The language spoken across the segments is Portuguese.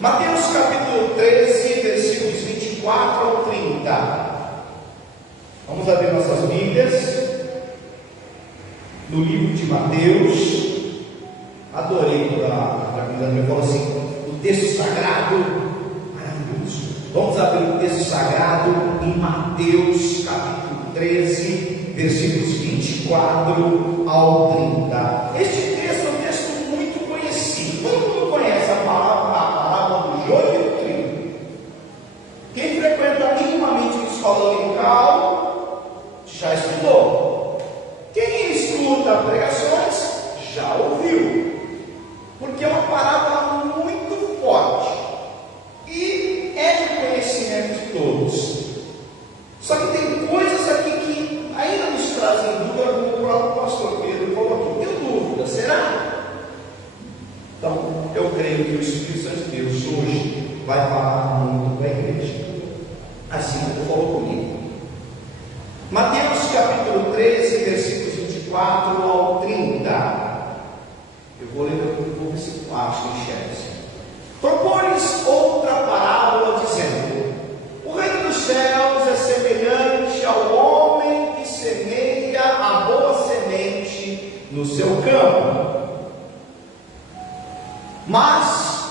Mateus capítulo 13, versículos 24 ao 30. Vamos abrir nossas Bíblias no livro de Mateus. Adorei quando a Bíblia falou assim, o texto sagrado, maravilhoso. Vamos abrir o texto sagrado em Mateus capítulo 13, versículos 24 ao 30. Este texto é um texto muito conhecido. Todo mundo conhece a parábola do joio e do trigo. Quem frequenta minimamente a escola dominical já estudou. Quem escuta pregações já ouviu. Porque é uma parábola muito forte e é de conhecimento de todos. Só que tem coisas aqui que ainda nos trazem dúvida, como o próprio pastor Pedro falou aqui. Tenho dúvida, será? Então, eu creio que o Espírito Santo de Deus hoje vai falar muito com a igreja, assim como falou comigo. Mateus capítulo 13, versículos 24 ao 30. Eu vou ler o versículo, acho que enxerga. Propõe-lhes outra parábola, dizendo: o reino dos céus é semelhante ao homem que semeia a boa semente no seu campo. Mas,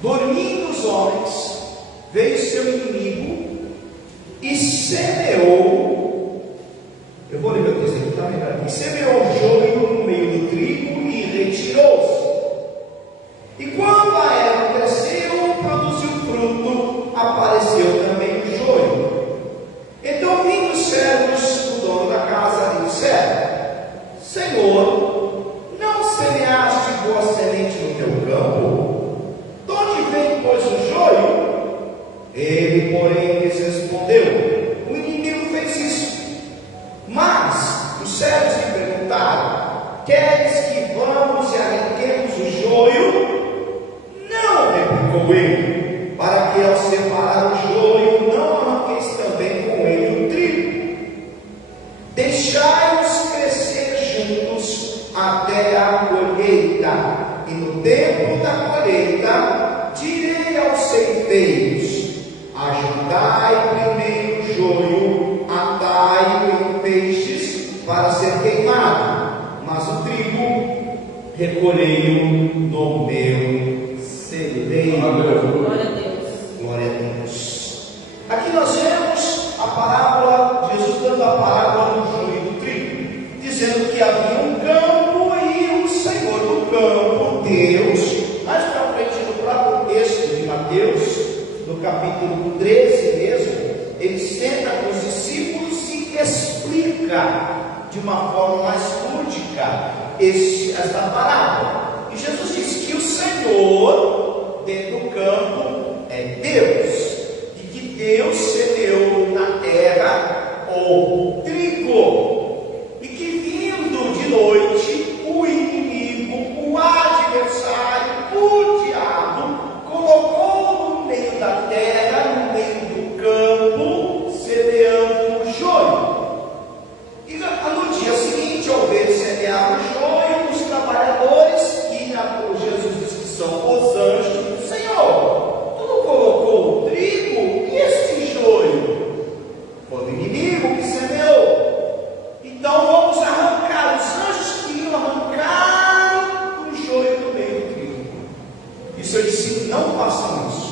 dormindo os homens, veio seu inimigo e semeou. Eu vou ler meu texto aqui também, cara. E semeou o joio no meio do trigo e retirou-se. E quando a erva cresceu, produziu fruto, apareceu também o joio. Então, vindo os servos, o dono da casa lhe disseram: Senhor, não semeaste boa semente no teu campo? De onde vem, pois, o joio? Ele, porém, lhes respondeu: o inimigo fez isso. Mas os servos lhe perguntaram: queres que vamos e arranquemos o joio? Não, replicou ele, para que ao separar o joio não arranqueis também com ele o trigo. Deixai-os crescer juntos até a colheita, e no tempo da colheita direi aos ceifeiros: ajuntai primeiro o joio, atai-o em feixes para ser queimado, mas o trigo recolhei-o no meu celeiro. Glória a Deus. Glória a Deus. Aqui nós vemos a parábola, Jesus dando a parábola do joio e do trigo, dizendo que havia um campo e o Senhor do campo, Deus, mais para frente no próprio texto de Mateus, no capítulo 13 mesmo, ele senta com os discípulos e explica de uma forma mais lúdica esta parábola. E Jesus diz que o Senhor dentro do campo é Deus, e que Deus semeou na terra o trigo, e que vindo de noite o inimigo, o adversário, o diabo, colocou no meio da terra, no meio do campo, semeando o joio. E no dia seguinte, ao ver semear o joio, os trabalhadores, que Jesus diz que são os anjos do Senhor, tu não colocou o trigo e este joio? Foi o inimigo que semeou. Então vamos arrancar. Os anjos queriam arrancar o joio do meio do trigo. E o Senhor disse: não façam isso,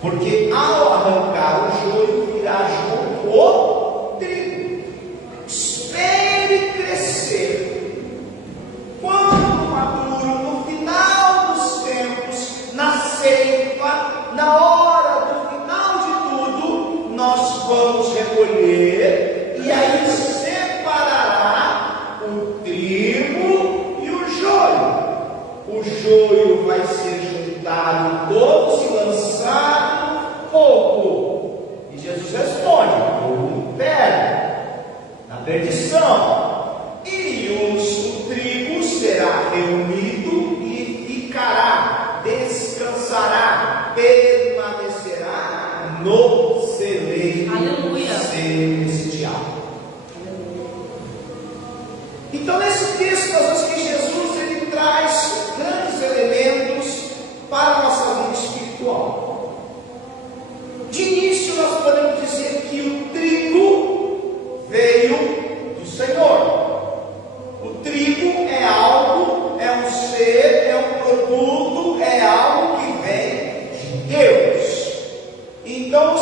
porque ao arrancar o joio virá junto o trigo. Espere crescer. Quando maduro, no final dos tempos, na ceifa, na hora do final de tudo, nós vamos recolher, e aí separará o trigo e o joio. O joio vai ser juntado todos e lançado no fogo. E Jesus responde: no inferno, na perdição. E o trigo será reunido e ficará, descansará, permanecerá no celeiro celestial. Então, nesse texto, nós vemos que Jesus ele traz grandes elementos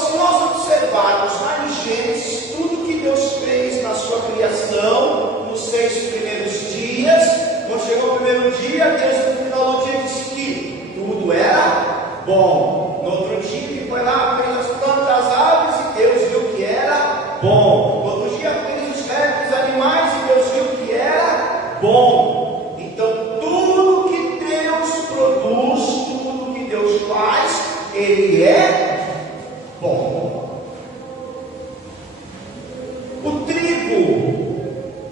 se nós observarmos lá em Gênesis, tudo que Deus fez na sua criação, nos 6 primeiros dias, quando chegou o primeiro dia, Deus no final do dia disse que tudo era bom. No outro dia ele foi lá, fez as plantas, as aves, e Deus viu que era bom. No outro dia fez os répteis, animais, e Deus viu que era bom. Então tudo que Deus produz, tudo que Deus faz, ele é bom. O trigo,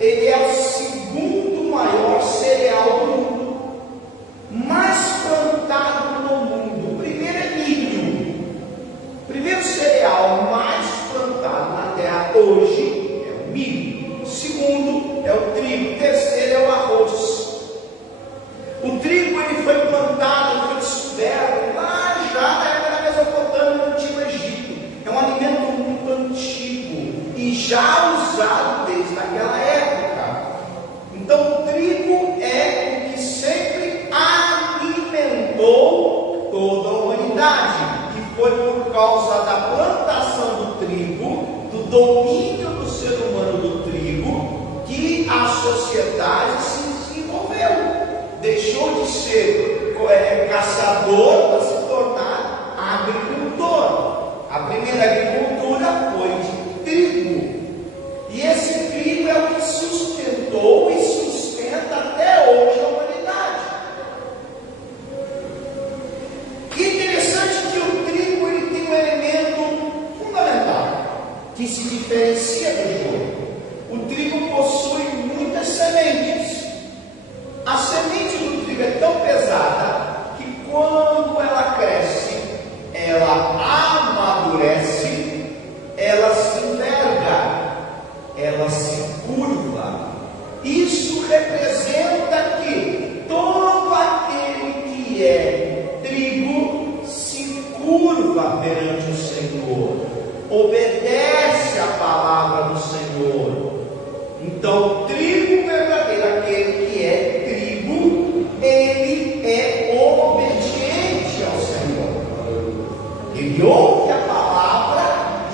ele é o segundo maior cereal do mundo, mais plantado no mundo. O primeiro é milho. O primeiro cereal mais plantado na terra hoje é o milho. O segundo é o trigo. O terceiro é o arroz. O trigo ele foi plantado, foi descoberto lá já na época da Mesopotâmia, no Antigo Egito. É um alimento muito antigo e já usado desde aquela época. Então o trigo é o que sempre alimentou toda a humanidade. E foi por causa da plantação do trigo, do domínio do ser humano do trigo, que a sociedade se desenvolveu. Deixou de ser caçador para se tornar agricultor. A primeira agricultura foi de trigo. E esse trigo é o que sustentou e sustenta até hoje a humanidade. Que interessante que o trigo ele tem um elemento fundamental que se diferencia do joio. O trigo possui muitas sementes. A semente do trigo é tão pesada que quando ela cresce, ela amadurece, ela se enverga, ela se curva. Isso representa que todo aquele que é trigo se curva perante o Senhor, obedece à palavra do Senhor. Então, o trigo verdadeiro, aquele que é trigo, ele é obediente ao Senhor. Ele ouve a palavra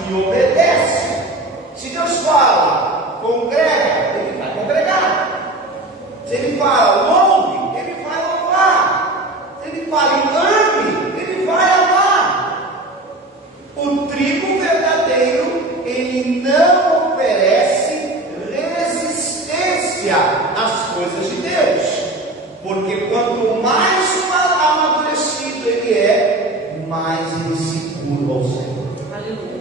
e obedece. Se Deus fala, congrega, ele vai congregar. Se ele fala, louve, ele vai louvar. Se ele fala, ame, ele vai amar. O trigo verdadeiro, ele não oferece resistência às coisas de Deus, porque quanto mais amadurecido ele é, mais ele se curva ao Senhor. Aleluia.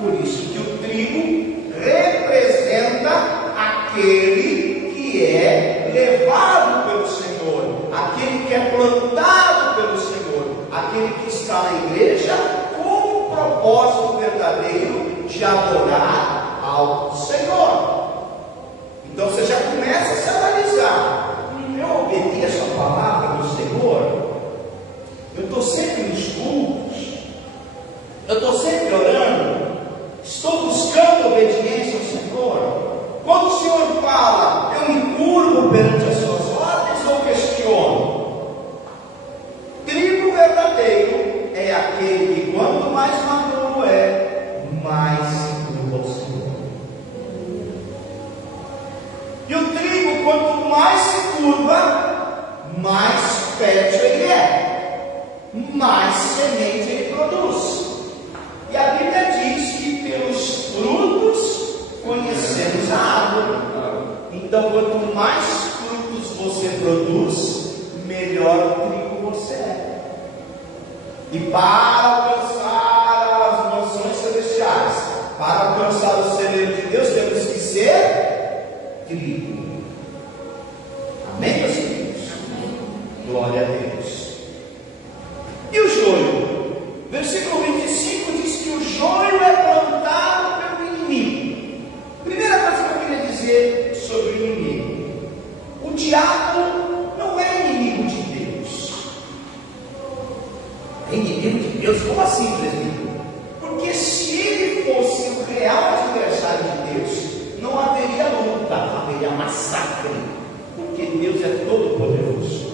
Por isso que o trigo representa aquele que é levado pelo Senhor, aquele que é plantado pelo Senhor, aquele que está na igreja com o propósito verdadeiro de adorar ao Senhor. Então você já começa a se analisar. Eu obedeço a palavra do Senhor? Eu estou sempre nos cultos? Eu estou sempre orando? Estou buscando obediência ao Senhor? Quando o Senhor fala, eu me curvo perante as suas ordens ou questiono? Trigo verdadeiro é aquele que quanto mais maduro é, mais se curva ao Senhor. E o trigo, quanto mais se curva, mais fértil ele é, mais semente ele produz. E a Bíblia diz que pelos frutos conhecemos a árvore. Então, quanto mais frutos você produz, melhor trigo você é. E para alcançar as mansões celestiais, para alcançar o celeiro de Deus, temos que ser trigo. Amém, meus filhos? Glória a Deus. E o joio? Versículo 25 diz que o joio é plantado pelo inimigo. Primeira coisa que eu queria dizer sobre o inimigo: o diabo não é inimigo de Deus. É inimigo de Deus? Como assim, presbítero? Porque se ele fosse o real adversário de Deus, não haveria luta, haveria massacre. Porque Deus é todo poderoso.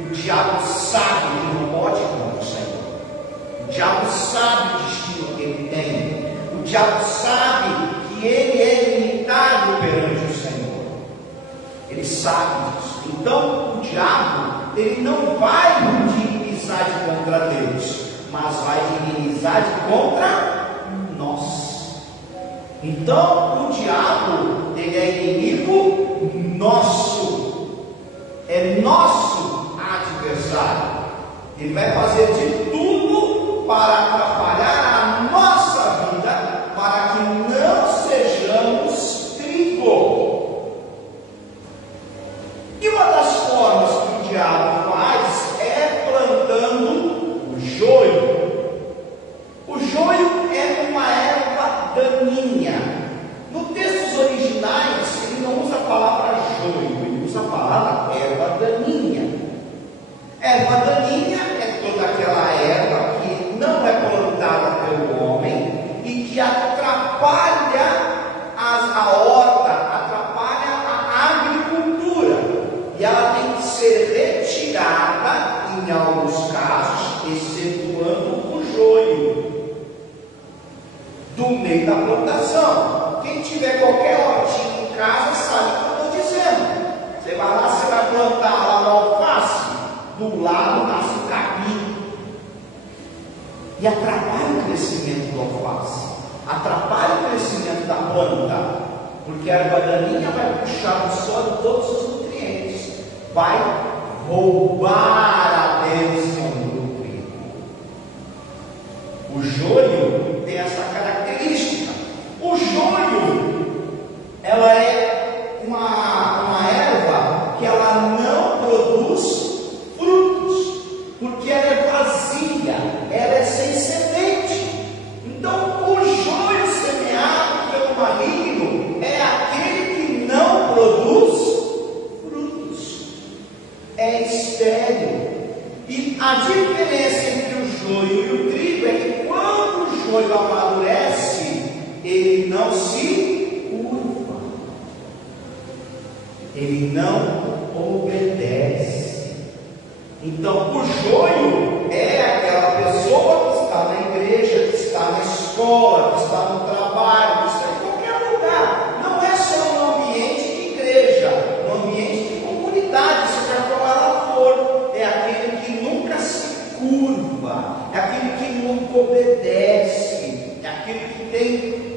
E o diabo sabe que não pode contra o Senhor. O diabo sabe sabe o destino que ele tem. O diabo sabe que ele é limitado perante o Senhor. Ele sabe disso. Então, o diabo, ele não vai de inimizade contra Deus, mas vai de inimizade contra nós. Então, o diabo, ele é inimigo nosso. É nosso adversário. Ele vai fazer de tudo para atrapalhar a nossa vida, para que não sejamos trigo. E uma das formas que o diabo faz é plantando o joio. O joio é uma erva daninha. Nos textos originais, ele não usa a palavra joio, ele usa a palavra erva daninha. Erva daninha é toda aquela erva que não é plantada pelo homem e que atrapalha a horta, atrapalha a agricultura. E ela tem que ser retirada, em alguns casos, excetuando o joio, do meio da plantação. Quem tiver qualquer hortinha em casa sabe o que eu estou dizendo. Você vai lá, você vai plantar lá no alface, do lado nasce o capim e atrapalha o crescimento do alface, atrapalha o crescimento da planta, porque a erva daninha vai puxar do solo todos os nutrientes, vai roubar a bênção do trigo. O joio tem essa característica. O joio, ela é uma erva que ela não produz frutos, porque ela é vazia, ela é sem semente. Então, o joio semeado pelo maligno é aquele que não produz frutos, é estéril. E a diferença entre o joio e o trigo é que quando o joio amadurece, ele não se curva, ele não obedece. Então, o joio é aquela pessoa que está na igreja, que está na escola, que está no trabalho, que está em qualquer lugar. Não é só no ambiente de igreja, no ambiente de comunidade, seja qual ela for. É aquele que nunca se curva, é aquele que nunca obedece, é aquele que tem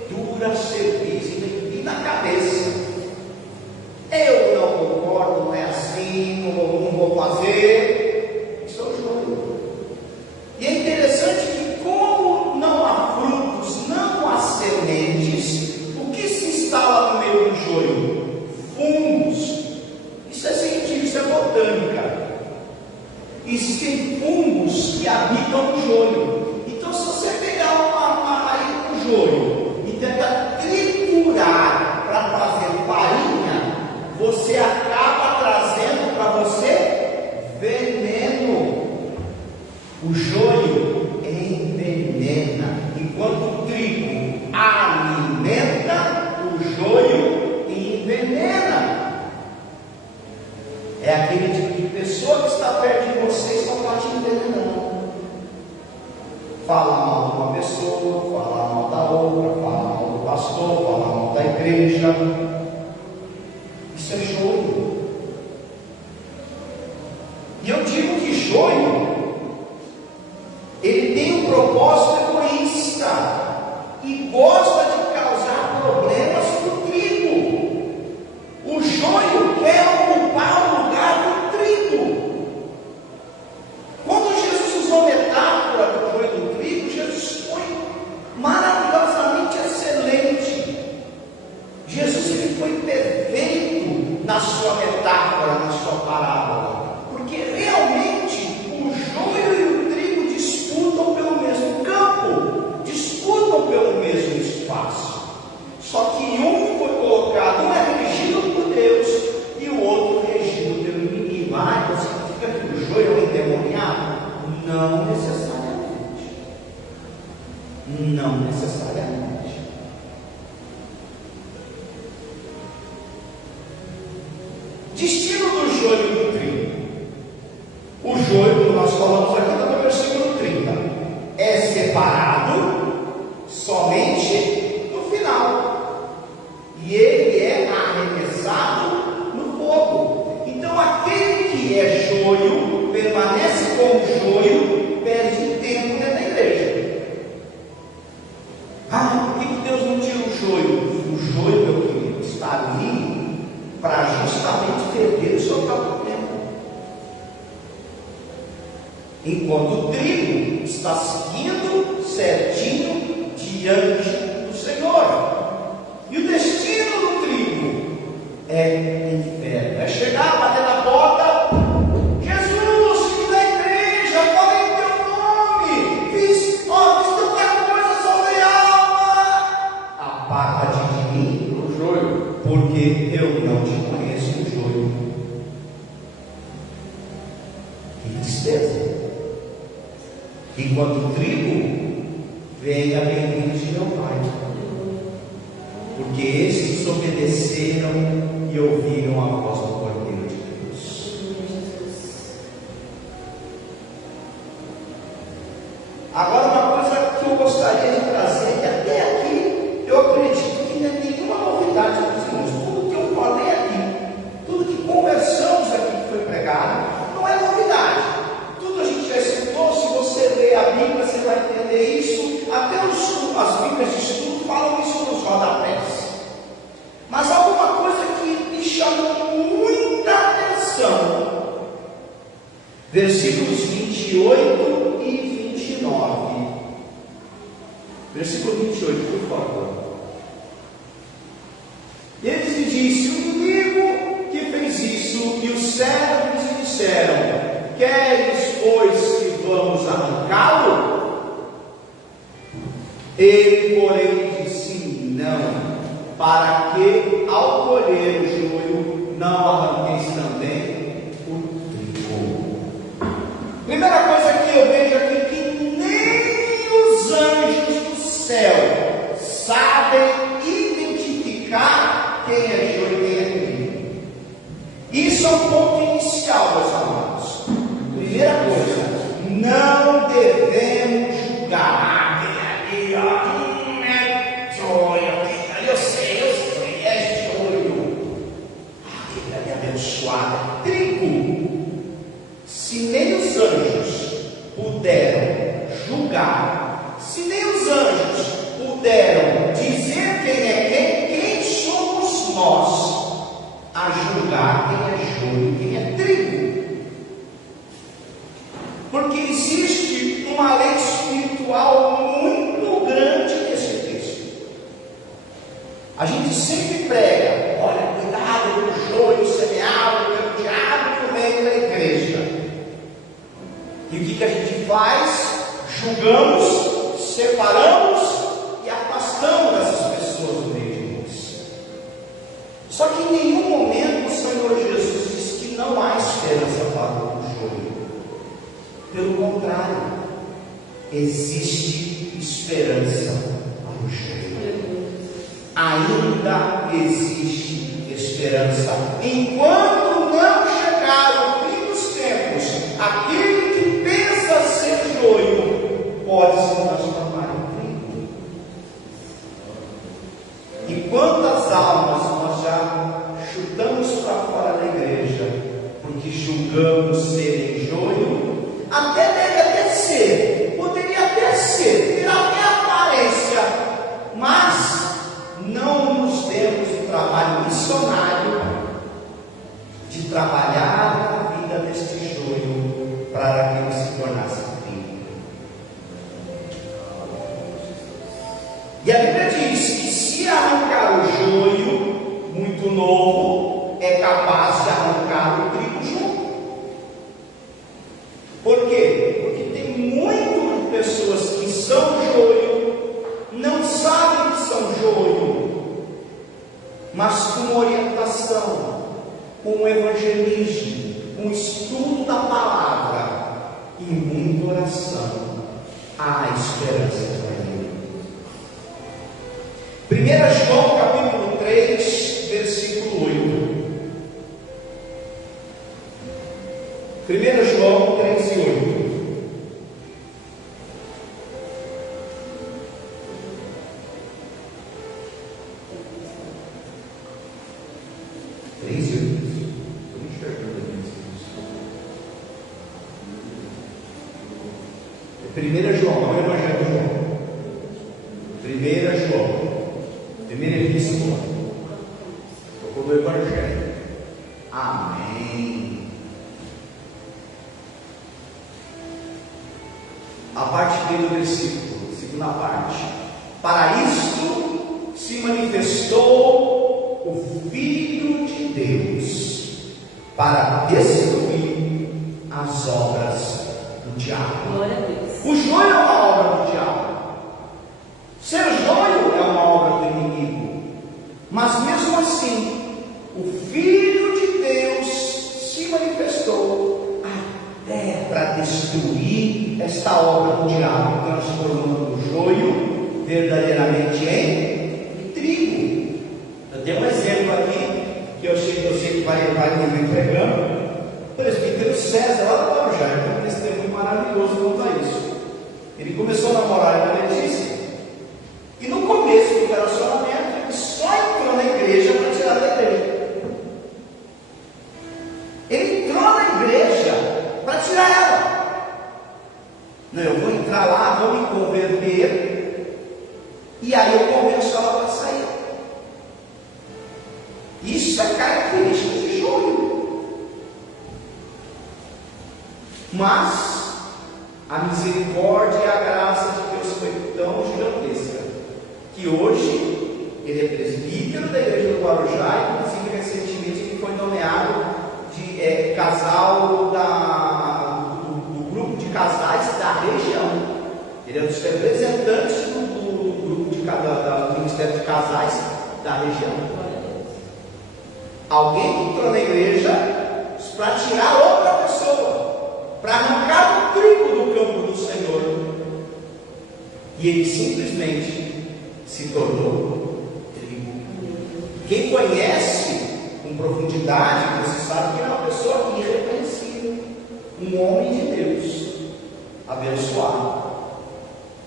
dura serviço e na cabeça. Eu não concordo, não é assim, não vou fazer. Isso é o joio. E é interessante que, como não há frutos, não há sementes, o que se instala no meio do joio? Fungos. Isso é científico, isso é botânica. Existem fungos que habitam no joio. Então, se você pegar uma raiz do joio e tentar triturar para fazer farinha, você acaba trazendo para você veneno. O joio envenena, enquanto o trigo alimenta, o joio envenena. É aquele tipo de pessoa que está perto de você e só está te envenenando. Fala mal de uma pessoa, fala mal da outra, fala mal do pastor, fala mal da igreja. Isso é joio. E eu digo que joio, ele tem um propósito egoísta e gosta de causar problemas para o trigo. O joio quer ocupar o lugar do trigo. Quando Jesus usou metáfora do joio do trigo, Jesus foi maravilhosamente excelente. Jesus ele foi perfeito na sua metáfora, na sua parábola, porque realmente o joio e o trigo disputam pelo mesmo campo, disputam pelo mesmo espaço. Só que um foi colocado, um é regido por Deus e o outro regido pelo inimigo. Então significa que o joio é um endemoniado? Não necessariamente. Não necessariamente. Destino do joio e do trigo. O joio, como nós falamos aqui no versículo 30, é separado permanece como joio, perde tempo dentro da igreja. Ah, por que Deus não tira o joio? O joio, meu querido, está ali para justamente perder o seu próprio tempo. Enquanto o trigo está seguindo certinho diante do Senhor. E o destino do trigo é inferno. É chegar, bater na porta: Jesus, filho da igreja, qual é o teu nome? Fiz tanta coisa sobre a alma. Aparta-te de mim, o joio, porque eu não te conheço, o joio. Que tristeza. Enquanto o trigo, venha bem-vindo de meu Pai, porque estes obedeceram e ouviram a voz do Cordeiro de Deus. Agora, uma coisa que eu gostaria de trazer, que até aqui eu acredito que não é nenhuma novidade para os irmãos. Tudo que eu falei aqui, tudo que conversamos aqui que foi pregado, não é novidade. Tudo a gente já escutou. Se você ler a Bíblia, você vai entender isso. Até as Bíblias de estudo falam isso nos rodapés. Mas alguma coisa que me chamou muita atenção. Versículos 28 e 29. Versículo 28, por favor. Eles lhe disse: o inimigo que fez isso, e os servos lhe disseram: queres, pois, que vamos arrancá-lo? Ele, porém, disse: não, para que, ao colher o joio, não arranqueis também o trigo. Primeira coisa que eu vejo aqui, que nem os anjos do céu sabem identificar quem é joio e quem é trigo. Isso é um ponto inicial, meus amados. Primeira coisa, não devemos julgar. Quem ali, é joio, quem ali, eu sei, é joio. Aquele ali é abençoado, trigo. Se nem os anjos puderam julgar, se nem os anjos puderam dizer quem é quem somos nós a julgar quem é joio e quem é trigo? Porque existe uma lei espiritual muito grande nesse texto. A gente sempre prega: olha, cuidado com o joio semeado pelo diabo que vem da igreja. E o que a gente faz? Julgamos, separamos e afastamos essas pessoas do meio de nós. Só que em nenhum momento o Senhor Jesus diz que não há esperança para o joio. Pelo contrário, existe esperança para o joio. Ainda existe esperança. Enquanto não chegar o fim dos tempos, aquele que pensa ser joio pode se transformar em trigo. E quantas almas nós já chutamos para fora da igreja porque julgamos serem joio? Até deve até ser, poderia até ser, ter até aparência, mas não nos demos o trabalho missionário de trabalhar a vida deste joio para que ele se tornasse trigo. E a Bíblia diz que se arrancar o joio muito novo, é capaz de arrancar o trigo junto. Por quê? Porque tem muitas pessoas que são joio, não sabem que são joio, mas com orientação, com evangelismo, com estudo da palavra e muita oração, há esperança para ele. 1 João capítulo 3, versículo 8. 1 João 3 e 8. 1 João, não é o Evangelho de João. 1 João, primeira epístola, do Evangelho. Amém. A parte B do versículo, segunda parte. Para isto se manifestou o Filho de Deus, para destruir as obras do diabo. Glória a Deus. O joio é uma obra do diabo. Ser joio é uma obra do inimigo. Mas mesmo assim, o Filho de Deus se manifestou até para destruir esta obra do diabo, transformando o joio verdadeiramente em trigo. Eu tenho um exemplo aqui, que eu sei que vai me entregando. O presbítero César, lá do Guarujá, tem um testemunho maravilhoso quanto a isso. Ele começou a namorar com a Letícia, e no começo do relacionamento, ele só entrou na igreja para tirar da igreja. Ele entrou na igreja para tirar ela. Não, eu vou entrar lá, vou me converter, e aí eu convenço ela para sair. Isso é característica de joio. Mas a misericórdia e a graça de Deus foi tão gigantesca que hoje ele é presbítero da igreja do Guarujá, inclusive recentemente ele foi nomeado de casal do grupo de casais da região. Ele é um dos representantes do grupo do Ministério de Casais da região. Alguém que entrou na igreja para tirar outra pessoa, para arrancar o trigo do campo do Senhor, e ele simplesmente se tornou trigo. Quem conhece com profundidade, você sabe que é uma pessoa irrepreensível, um homem de Deus, abençoado.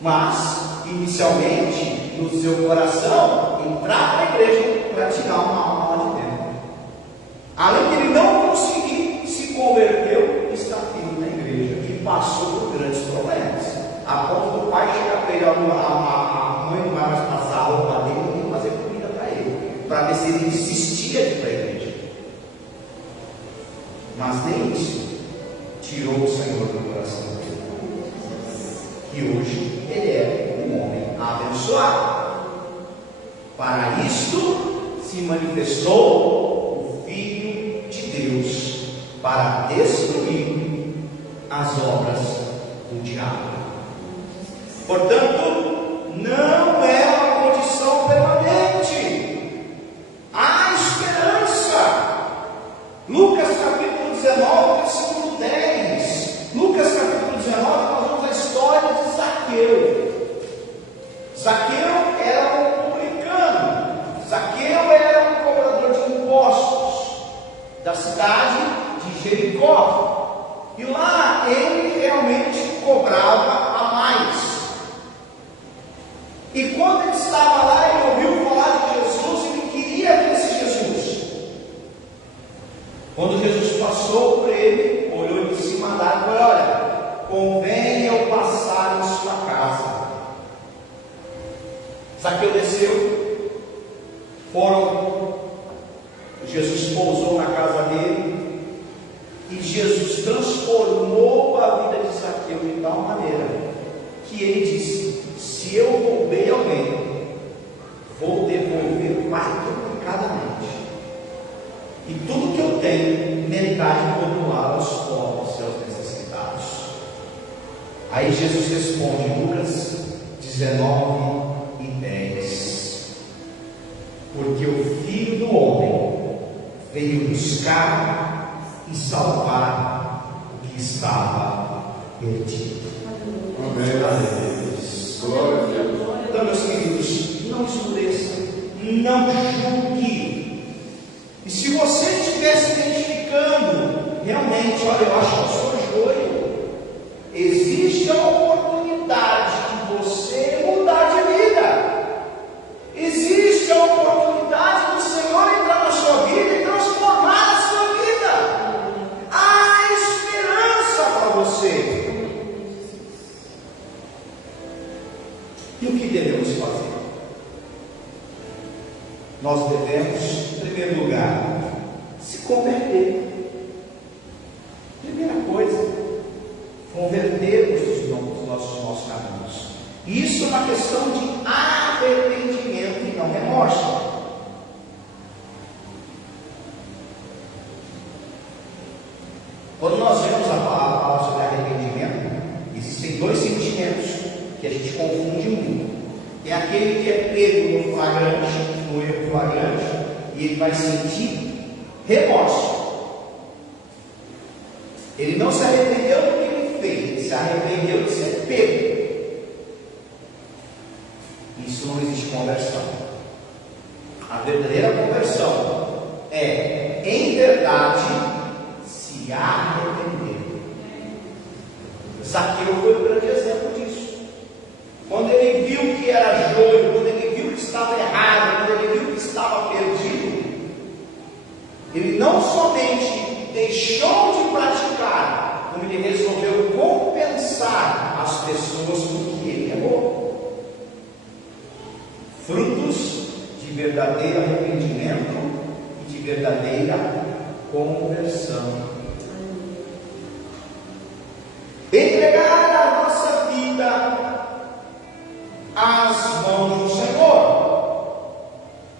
Mas, inicialmente, no seu coração, entrar na igreja para tirar uma alma lá de dentro. Além de ele não conseguir, se converteu, está firme na igreja e passou por grandes problemas. A ponto do pai chegar para ele, a mãe não vai mais passar a roupa dele e fazer comida para ele, para ver se ele desistia de ir para a igreja. Mas nem isso tirou o Senhor do coração dele. E hoje ele é um homem abençoado. Para isto se manifestou o Filho de Deus, para destruir as obras do diabo. Portanto, não é uma condição permanente. Há esperança. Lucas capítulo 19, versículo 10. Lucas capítulo 19, nós vemos a história de Zaqueu. Zaqueu era um publicano. Zaqueu era um cobrador de impostos da cidade de Jericó. E lá ele realmente cobrava a mais. E quando ele estava lá, ele ouviu falar de Jesus e ele queria ver esse Jesus. Quando Jesus passou por ele, olhou de cima da água e falou: olha, convém eu passar em sua casa. Zaqueu desceu, Jesus pousou na casa dele, e Jesus transformou a vida de Zaqueu de tal maneira que ele disse: se eu roubei alguém, vou devolver quadruplicadamente, e tudo que eu tenho, metade vou doar aos pobres e aos necessitados. Aí Jesus responde em Lucas 19 e 10: porque o Filho do Homem veio buscar e salvar o que estava perdido. Amém. Glória a Deus. Então, meus queridos, não escureça, não julgue. E se você estiver se identificando, realmente, olha, eu acho que eu sou joio, existe a oportunidade de você mudar de vida. Existe a oportunidade do Senhor entrar na sua vida e transformar a sua vida. Há esperança para você. nós devemos, em primeiro lugar, se converter. Primeira coisa, convertermos os nossos maus caminhos. Isso é uma questão de arrependimento e não remorso. Quando nós vemos a palavra falar sobre arrependimento, existem dois sentimentos que a gente confunde muito. Tem aquele que é pego no flagrante, no erro flagrante, e ele vai sentir remorso. Ele não se arrependeu do que ele fez, ele se arrependeu de ser pego. Isso não existe conversão. A verdadeira conversão é, em verdade, se arrepender. Zaqueu foi um grande exemplo disso. Quando ele viu que era joio, quando ele viu que estava errado, quando ele viu que estava perdido, ele não somente deixou de praticar, como ele resolveu compensar as pessoas por que ele errou. Frutos de verdadeiro arrependimento e de verdadeira conversão. Entregar a nossa vida às mãos do Senhor.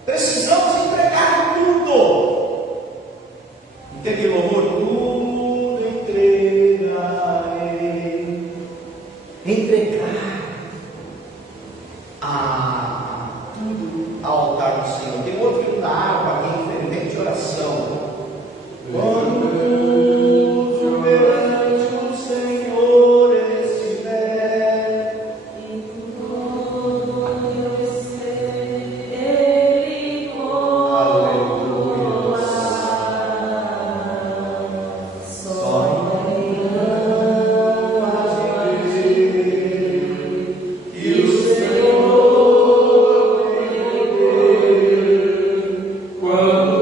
Precisamos entregar tudo. Não tem aquele louvor? Tudo entregarei. Entregar tudo ao altar do Senhor. Tem outro hino da água aqui, em fervente oração. Quando perante o Senhor estiver, Ele aleluia, só então há de ver que o Senhor vem quando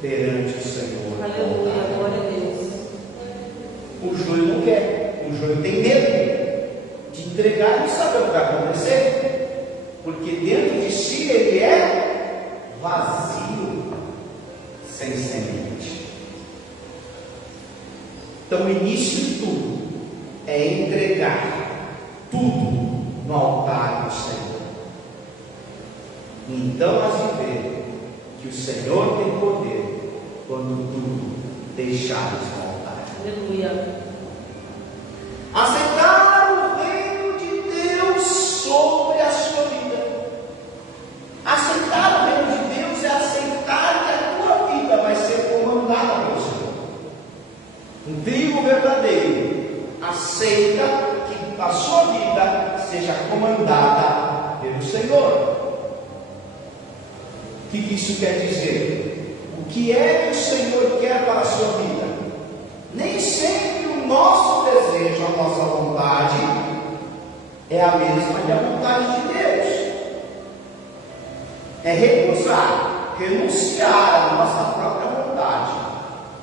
perante o Senhor. Aleluia, glória a Deus. O joio não quer, o joio tem medo de entregar e não sabe o que vai acontecer, porque dentro de si ele é vazio, sem semente. Então o início de tudo é entregar tudo no altar do Senhor. Então hás de ver que o Senhor tem poder quando tudo deixares no altar. Aleluia. Aceitar o reino de Deus sobre a sua vida. Aceitar o reino de Deus é aceitar que a tua vida vai ser comandada pelo Senhor. Um trigo verdadeiro aceita que a sua vida seja comandada pelo Senhor. O que isso quer dizer? O que é que o Senhor quer para a sua vida? Nem sempre o nosso desejo, a nossa vontade é a mesma que a vontade de Deus. É renunciar à nossa própria vontade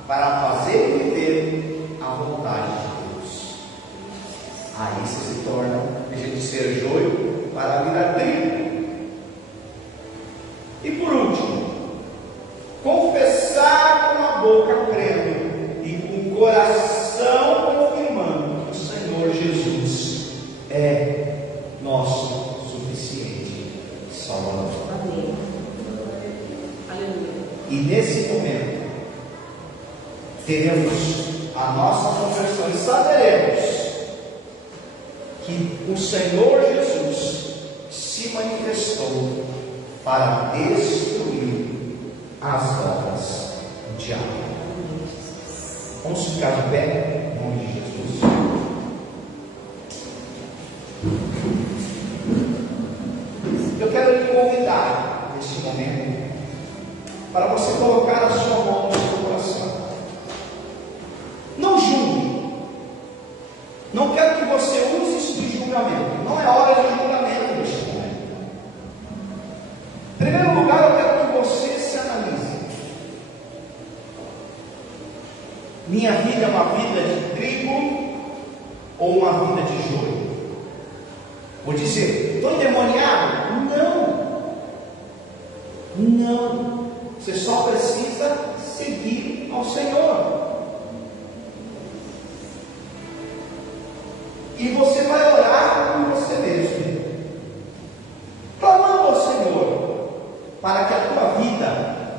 para fazer e viver a vontade de Deus. Aí isso se torna, deixa de ser joio para virar trigo. E por último, confessar com a boca crendo e com o coração confirmando que o Senhor Jesus é nosso suficiente Salvador. Amém. Aleluia. E nesse momento, teremos a nossa conversão e saberemos que o Senhor Jesus se manifestou para destruir as obras do diabo. Vamos ficar de pé em nome de Jesus. Eu quero lhe convidar neste momento para você colocar a sua mão no seu coração. Não julgue. Não quero que você use isso de julgamento. Não é hora de julgamento neste momento. Em primeiro lugar, eu quero que você se analise. ou uma vida de joio? Vou dizer, estou endemoniado? Não. Você só precisa seguir ao Senhor. E você vai orar por você mesmo, clamando ao Senhor, para que a tua vida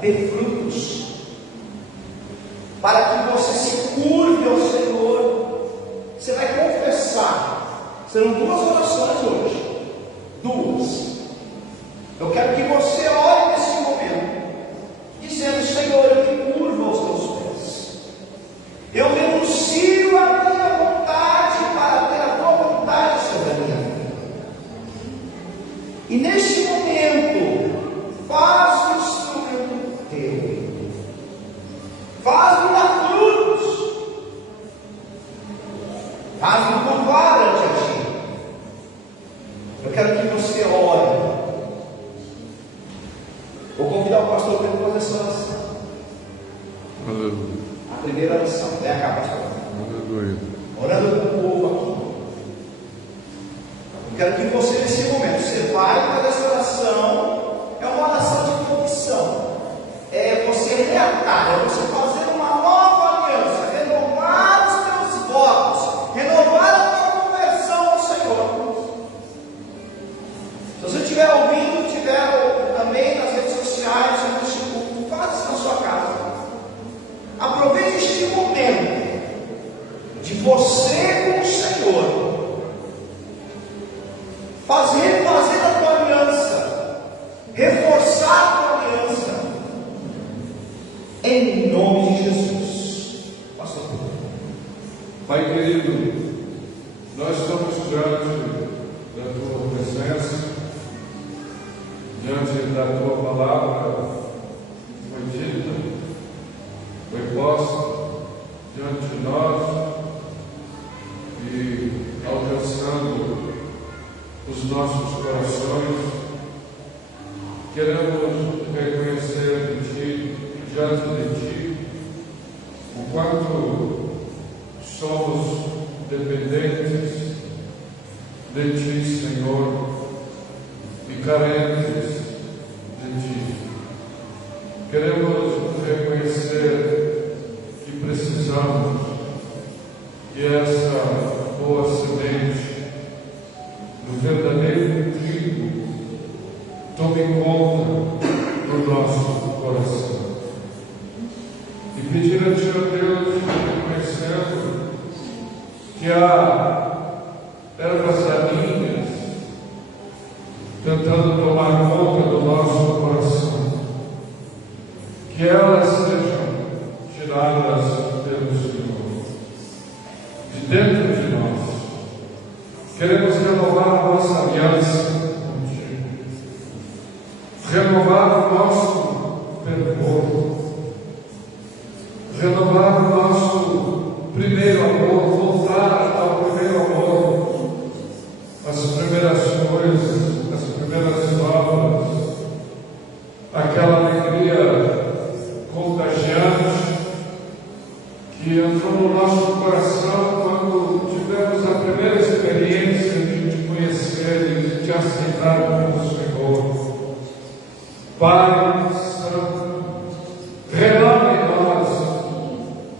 dê frutos, para que você se curve ao Senhor. Você vai confessar. Serão 2 orações hoje. 2. Eu quero que você ore nesse momento, dizendo: Senhor, eu me curvo aos teus pés. Eu renuncio a minha vontade para ter a tua vontade sobre a minha vida. E neste momento, faz o instrumento teu. Faz-me dar frutos. Faz-me curvar ante a ti. Eu quero que você ore. Vou convidar o pastor para fazer essa oração. Aleluia. A primeira oração. Vem cá, pastor. Aleluia. Orando com o povo aqui. Eu quero que você, nesse momento, você vai fazer essa oração. É uma oração de confissão. É você reatar, é você fazer uma nova aliança, renovar os teus votos, renovar a tua conversão ao Senhor. Se você estiver ouvindo, estiver também nas redes sociais, neste culto, faça isso na sua casa. Aproveite este momento de você com o Senhor, fazer a tua aliança, reforçar a tua aliança, em nome de Jesus. Pastor. Pai querido, nós estamos diante da tua presença, diante da tua palavra foi dita, foi posta diante de nós e alcançando os nossos corações. Queremos reconhecer de ti, diante de ti, o quanto somos dependentes de ti, Senhor, e carentes de ti. Queremos reconhecer que precisamos que essa boa semente do verdadeiro trigo tome conta do nosso coração. E pedir a Ti, ó Deus, reconhecendo que há ervas daninhas tentando tomar conta do nosso coração, que elas sejam tiradas pelo Senhor, de dentro de nós. Queremos renovar a nossa aliança contigo, renovar o nosso fervor, renovar o nosso primeiro amor, voltar ao primeiro amor, as primeiras coisas, as primeiras obras, aquela alegria contagiante que entrou no nosso coração quando tivemos a primeira experiência de te conhecer e de te aceitar como Senhor. Pai Santo, renova em nós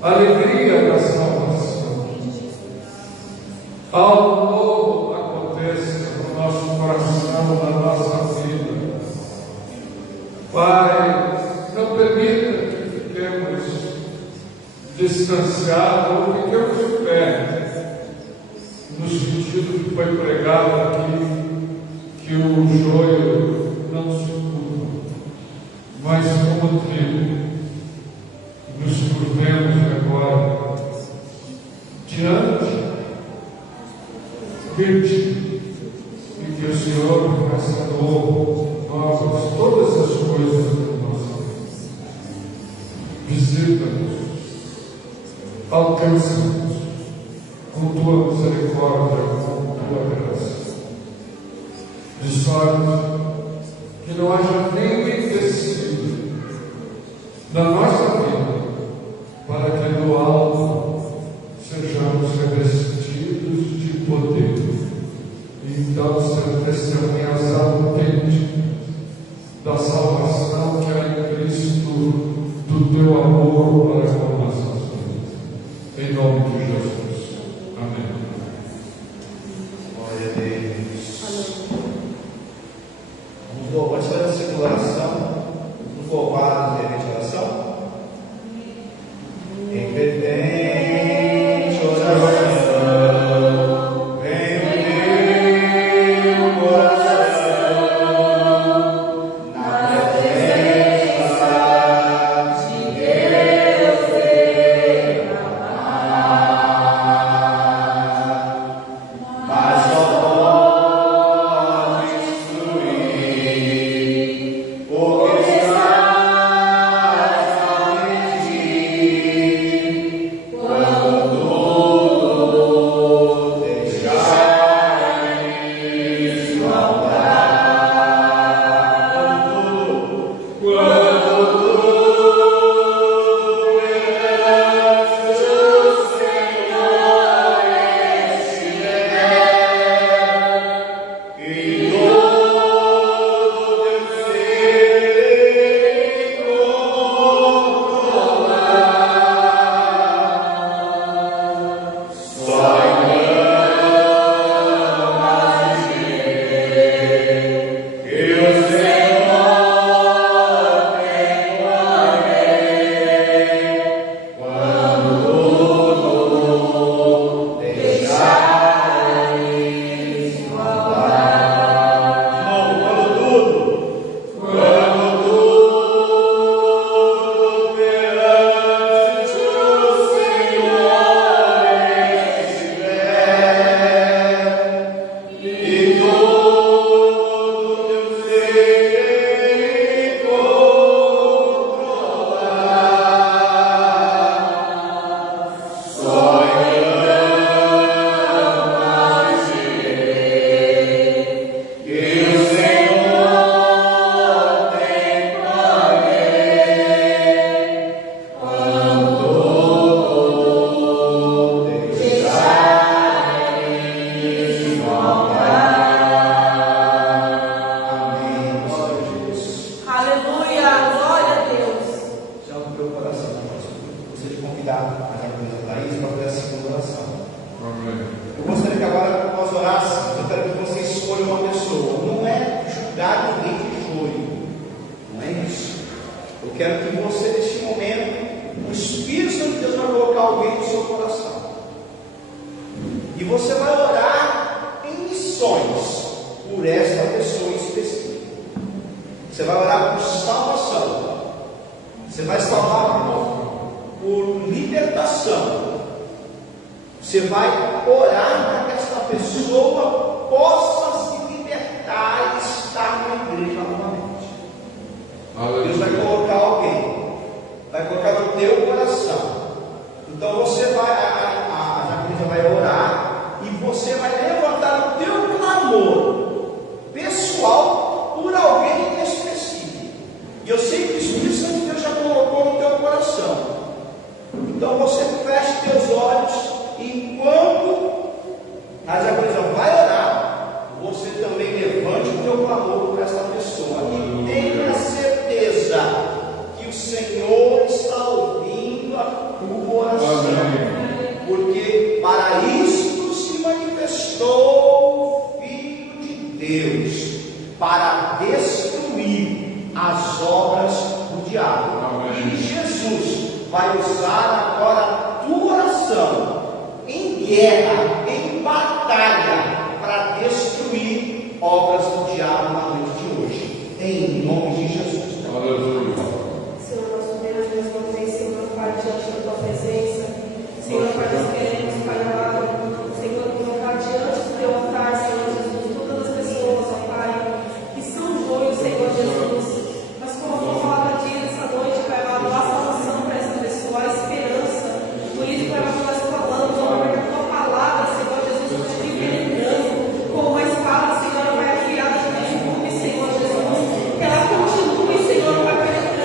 a alegria da salvação. Algo novo aconteça no nosso coração, na nossa vida. Pai, não permita que fiquemos distanciados ou fiquemos perto, no sentido que foi pregado aqui, que o joio não se curva, mas como trigo, nos curvemos agora diante de ti, e que o Senhor faça novas todas as coisas da nossa vida. Visita-nos, alcança-nos com tua misericórdia, com tua graça, de sorte que não haja nenhum empecilho na nossa vida, para que do alto sejamos revestidos de damos testemunhas autênticas da salvação que há em Cristo, do teu amor para com nossas vidas. Em nome de Jesus. Amém. Glória a Deus. Vamos louvar, antes de fazer a segunda oração, vamos louvar a oração. Em repente, oração. Continue, Senhor, para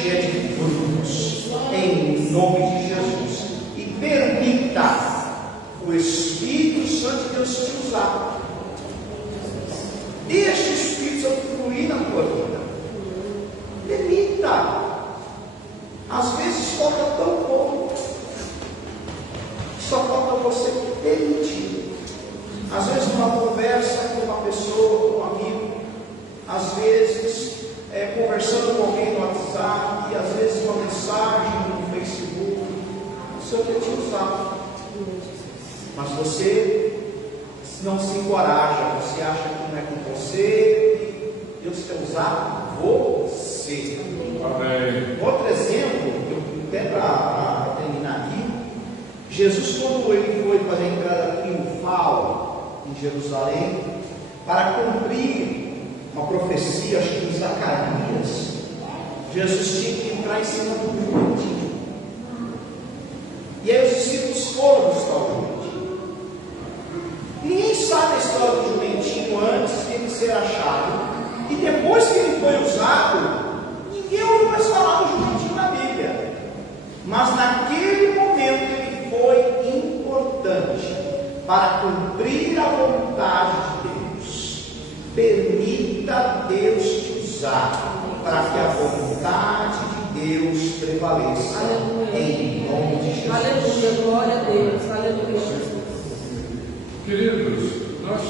cheia de frutos, em nome de Jesus. E permita o Espírito Santo de Deus te usar. Deixe o Espírito Santo fluir na tua vida. Permita. Às vezes falta tão pouco. Só falta você permitir. Às vezes uma conversa com uma pessoa, com um amigo, às vezes conversando com alguém no WhatsApp, e às vezes uma mensagem no Facebook. O Senhor quer te usar. Mas você não se encoraja, você acha que não é com você, Deus quer usar você. Amém. Outro exemplo, até para terminar aqui, Jesus, quando ele foi fazer a entrada triunfal em Jerusalém, para cumprir uma profecia, acho que de Zacarias, Jesus tinha que entrar em cima do jumentinho. E aí os discípulos foram buscar o jumentinho. Ninguém sabe a história do jumentinho antes dele ser achado. E depois que ele foi usado, ninguém ouviu mais falar do jumentinho na Bíblia. Mas naquele momento ele foi importante para cumprir a vontade de Deus. Permita Deus te usar para que a vontade de Deus prevaleça. Aleluia. Em nome de Jesus. Aleluia, glória a Deus, aleluia. Queridos, nós